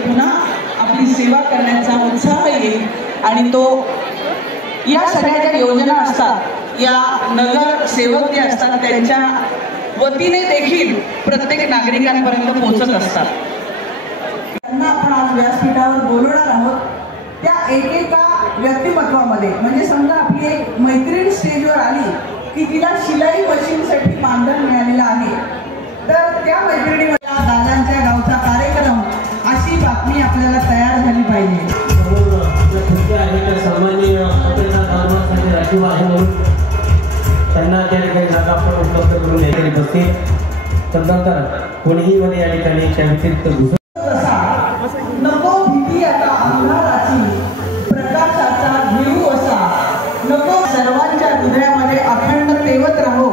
पुन्हा आपली सेवा करण्याचा उत्साह येईल आणि तो या सगळ्या ज्या योजना असतात या नगर सेवक जे असतात त्यांच्या वतीने देखील प्रत्येक नागरिकांपर्यंत पोहोचत असतात। त्यांना आपण आज व्यासपीठावर बोलवणार आहोत। त्या एकेका व्यक्तिमत्वामध्ये म्हणजे समजा आपली एक मैत्रीण स्टेजवर आली की तिला शिलाई मशीनसाठी मानधन मिळालेलं आहे, तर त्या मैत्रिणीला दादांच्या गावचा कार्यक्रम अशी बातमी आपल्याला तयार झाली पाहिजे। त्यांना त्या ठिकाणी जागा आपण उपलब्ध करून या ठिकाणी बसते। तदनंतर कोणीही मध्ये या ठिकाणी त्या व्यतिरिक्त नको भीती आता अंधाराची प्रकाशाचा घेऊ असा नको सर्वांच्या हृदयामध्ये अखंड तेवत राहो।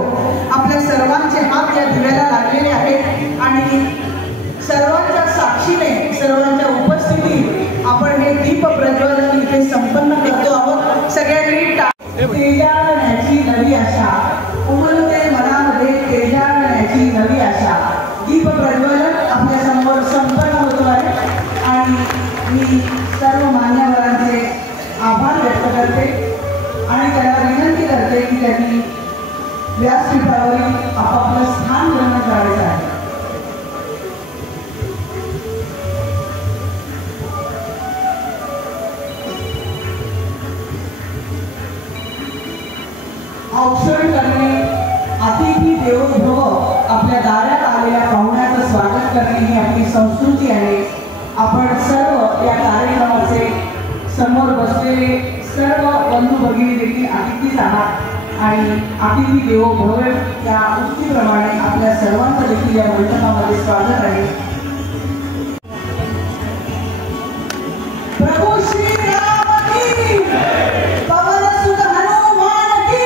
आपल्या सर्वांचे हात या दिव्याला लागलेले आहेत आणि सर्वांच्या साक्षीने सर्वांच्या उपस्थितीत आपण हे दीप प्रज्वलन इथे संपन्न करतो आहोत। सगळ्यांनी तेजाळण्याची नवी आशा उमलते मनामध्ये, तेजाळण्याची नवी आशा। दीप प्रज्वलन आपल्या समोर संपन्न होतो आहे आणि मी सर्व मान्यवरांचे आभार व्यक्त करते आणि त्यांना विनंती करते की त्यांनी व्यासपीठावरील आपापलं स्थान ग्रहण करायचं आहे। औक्षण करणे, अतिथी देवो भव, आपल्या दारात आलेल्या पाहुण्याचं स्वागत करणे ही आपली संस्कृती आहे। आपण सर्व या कार्यक्रमाचे समोर बसलेले सर्व बंधू भगिनी देखील अतिथीच आहात आणि अतिथी देवो भव या उक्तीप्रमाणे आपल्या सर्वांचं देखील या मंडपामध्ये स्वागत आहे। प्रभू श्री राम की पवन सुत हनुमान की।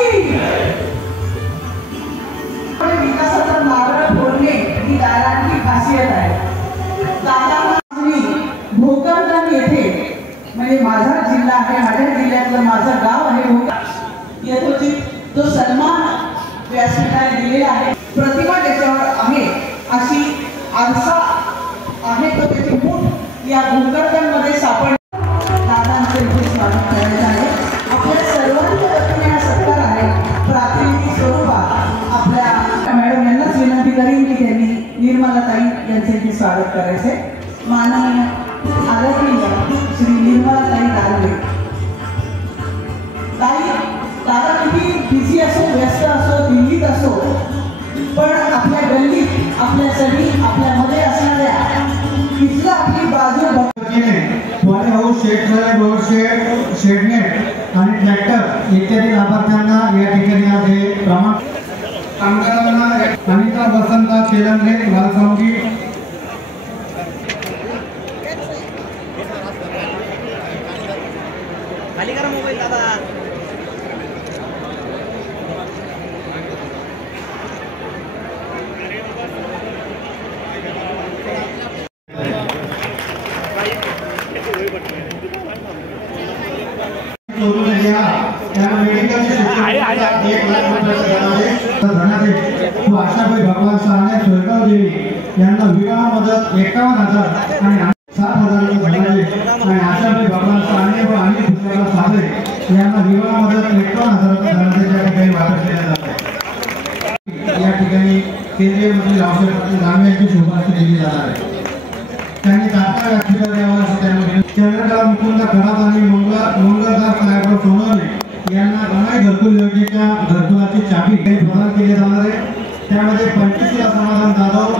विकासाचा नारळ फोडणे ही दादांची खासियत आहे। दादांनी भोकरदन येथे म्हणजे माझा जिल्हा आहे, माझ्या जिल्ह्यातलं माझं गाव आहे भोकर, यथोचित जो सन्मान व्यासपीठाने दिलेला आहे, प्रतिमा त्याच्यावर आहे अशी आरसा आहे तो त्याची मूठ या भोकरदन मध्ये सापड। दादांचे स्वागत करायचं आहे। आपल्या सर्वांच्या वतीने हा सत्कार आहे प्रातिनिधिक स्वरूपात। आपल्या मॅडम यांनाच विनंती करीन की त्यांनी निर्मलाताई यांचे इथे स्वागत करायचे। माननीय आदरणीय श्री निर्मलाताई दानवे ताई, दादा किती बिझी असो, व्यस्त असो, दिल्लीत असो, पण आपल्या गल्लीत आपल्यासाठी आपल्यामध्ये असणाऱ्या इथला आपली बाजू हाऊस शेडनेट आणि ट्रॅक्टर इत्यादी लाभार्थ्यांना या ठिकाणी आज हे प्रमाण कामगारांना अनिता वसंता शेलंगे वालसावंगी खाली करा मोबाईल दादा। आशाबाई भगवान सहाने सोयगाव देवी यांना विवाह मदत 51,000 आणि 7,000 आणि आशाबाई भगवान सहाने व अनिल पुष्कळ साबळे यांना विवाह मदत 51,000 ठिकाणी वाटप केले जाते। या ठिकाणी केंद्रीय मंत्री रावसाहेब दानवे यांची शुभारंभ केली जाणार आहे। त्यांनी तात्काळ व्यासपीठावर यावं असं त्यांनी चंद्रकला मुकुंद खरात आणि मंगळदास साहेबराव सोनवणे यांना रमाई घरकुल योजनेच्या घरकुलाची चाबी प्रदान केली जाणार आहे। त्यामध्ये 25 समाधान जाधव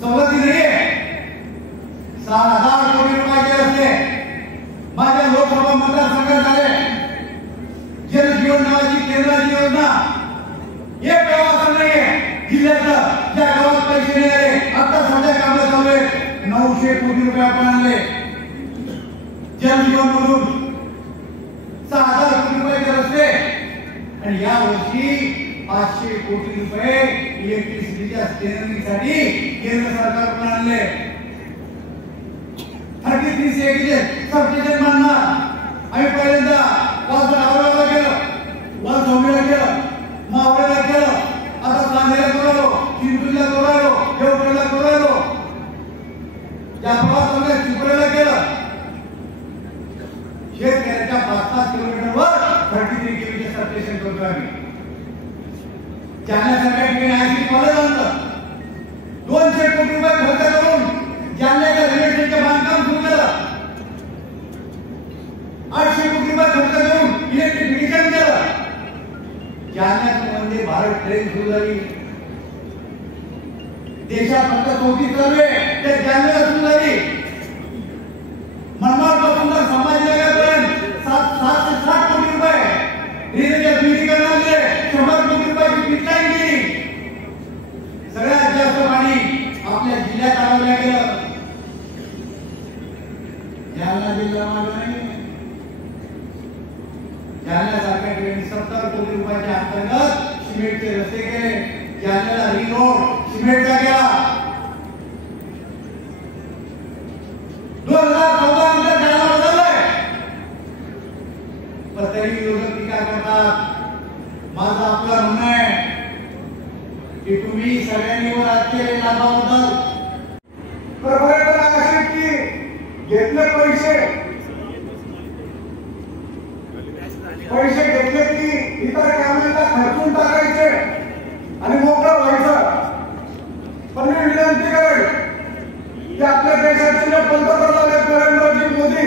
सवलती नाही 6,000 कोटी रुपयाचे रस्ते माझ्या लोकसभा मतदारसंघात झाले। जल जीवन नावाची केंद्राची योजना एक गाव असं नाहीये जिल्ह्यातलं ज्या गावात पैसे नाही आले। आता सध्या कामं चालू आहेत, 900 कोटी रुपये आपण आणले जल जीवन मधून 6,000 कोटी रुपयाचे रस्ते आणि या वर्षी 500 कोटी रुपये इलेक्ट्रिसिटीच्या स्टेरिंगसाठी केंद्र सरकारकडून आणले. 33 एकचे सबस्टेशन बांधणार. आम्ही पहिल्यांदा वासगावला केलं, वासोमीला केलं, मावळेला केलं, आता सांगलीला करू, चिंचोलीला करू, देवगडला करू, जाफराबादला चिपळेला केलं. शेतकऱ्याच्या 5-5 किलोमीटरवर 33 केवीचे सबस्टेशन करतो आम्ही. जालन्यासारख्या ठिकाणी आयसी कॉलेज आणलं. 200 कोटी रुपये खर्च करून जालन्याच्या रेल्वे स्टेशनचे बांधकाम सुरू केलं. 800 कोटी रुपये खर्च करून इलेक्ट्रिफिकेशन केलं. जालन्यात वंदे भारत ट्रेन सुरू झाली. देशात फक्त 34 चालू आहे, ते जालन्याला सुरू झाली. मनमाडपासून तर संभाजीनगरपर्यंत 760 कोटी रुपये रेल्वेच्या दुरुस्तीकरण आणले. 100 कोटी रुपयाची पिटलाईन केली. सगळ्यात जास्त पाणी आपल्या जिल्ह्यात आणलं गेलं. जालना जिल्हा मागे नाही. जालन्यासारख्या ठिकाणी 70 कोटी रुपयाच्या अंतर्गत सिमेंटचे रस्ते केले. जालन्याला रिंग रोड सिमेंटचा केला. 2014 नंतर जालना बदललाय. पण तरी विरोधक टीका करतात. माझं आपलं म्हणणं आहे की तुम्ही सगळ्यांनी वर राजकीय लाभाबद्दल असे की घेतले पैसे घेतले की इतर कामांना खर्चून टाकायचे आणि मोकळं व्हायचं. पण मी विनंती करेन की आपल्या देशाचे जे पंतप्रधान आहेत नरेंद्रजी मोदी,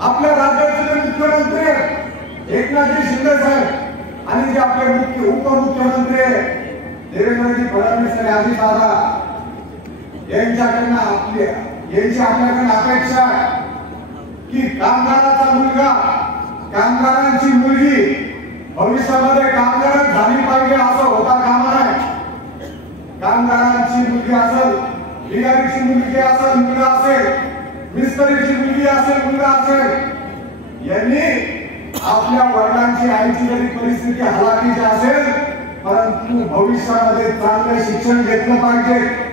आपल्या राज्याचे जे मुख्यमंत्री आहेत एकनाथजी शिंदे साहेब आणि जे आपले उपमुख्यमंत्री आहेत देवेंद्रजी फडणवीस आणि अजितदादा यांच्याकडनं आपल्याकडनं अपेक्षा आहे की कामगाराचा मुलगा, कामगारांची मुलगी भविष्यामध्ये कामगार झाली पाहिजे असं होता कामा नये. कामगारांची मुलगी असेल, भिकारीची मुलगी असेल, मुलगा असेल, मिस्त्रीची मुलगी असेल, मुलगा असेल, यांनी आपल्या वडिलांची आईची जरी परिस्थिती हलाखीची असेल परंतु भविष्यामध्ये चांगलं शिक्षण घेतलं पाहिजे.